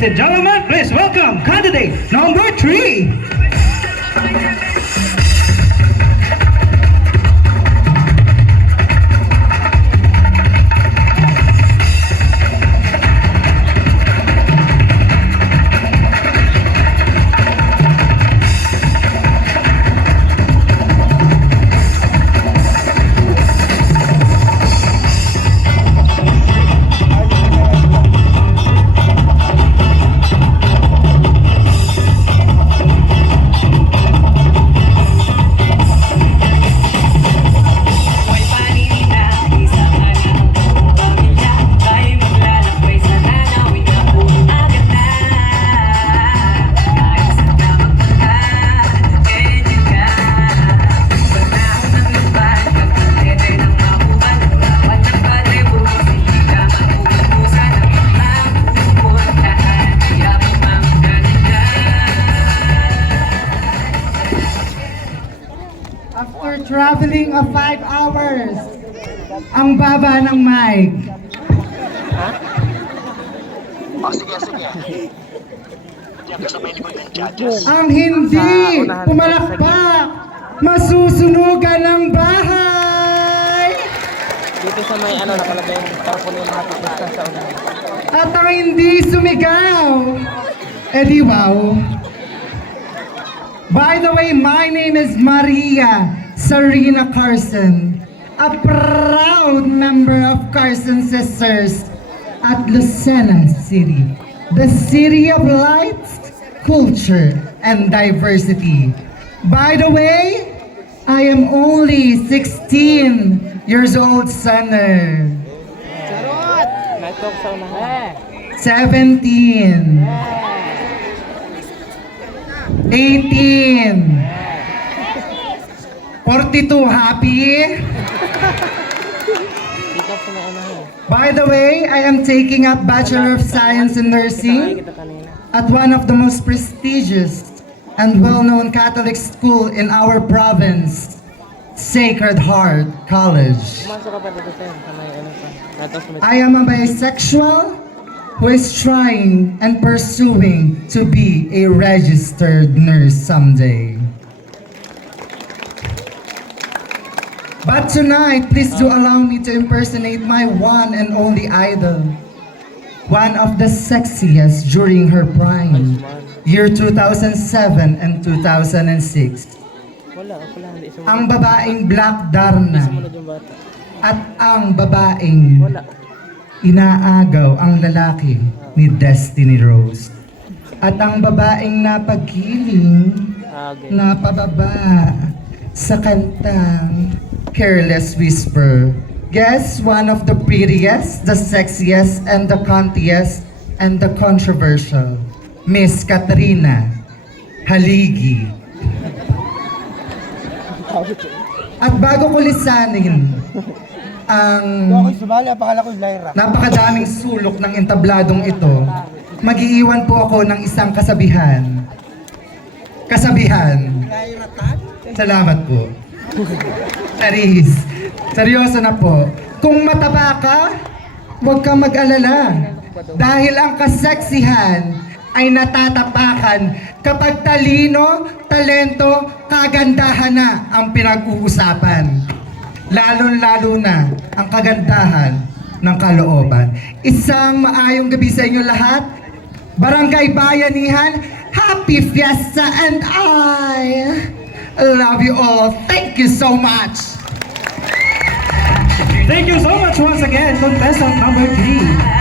Ladies and gentlemen, please welcome candidate number three. Traveling of five hours, ang baba ng mic. Oh, sige, sige. Ang hindi pumalakpak, masusunugan ng bahay. Dito sa may ano nakalagay yung tarpaulin lahat ng basta sa unahan. At ang hindi sumigaw, edi wow. By the way, my name is Maria Sarina Carson, a proud member of Carson Sisters at Lucena City, the city of lights, culture, and diversity. By the way, I am only 16 years old, sonner. Network sa unahan. 17 18 42 happy. By the way, I am taking up Bachelor of Science in Nursing at one of the most prestigious and well-known Catholic school in our province, Sacred Heart College. I am a bisexual who is trying and pursuing to be a registered nurse someday. But tonight, please do allow me to impersonate my one and only idol. One of the sexiest during her prime, year 2007 and 2006. Wala, wala. Hindi sumunod. Ang babaeng Black Darna at ang babaeng inaagaw ang lalaki ni Destiny Rose. At ang babaeng napagkiling, okay. napababa sa kantang Careless Whisper. Guess one of the prettiest, the sexiest, and the cuntiest, and the controversial, Miss Katrina Haligi. At bago ko lisanin ang Sumali, apakala ko yung Lyra. napakadaming sulok ng entabladong ito, mag-iiwan po ako ng isang kasabihan. Kasabihan. Salamat po. Charis. Seryoso na po. Kung mataba ka, huwag kang mag-alala. Dahil ang kaseksihan ay natatapakan kapag talino, talento, kagandahan na ang pinag-uusapan lalo-lalo na ang kagandahan ng kalooban. Isang maayong gabi sa inyo lahat. Barangay Bayanihan, Happy Fiesta and I love you all. Thank you so much. Thank you so much once again, contestant number three.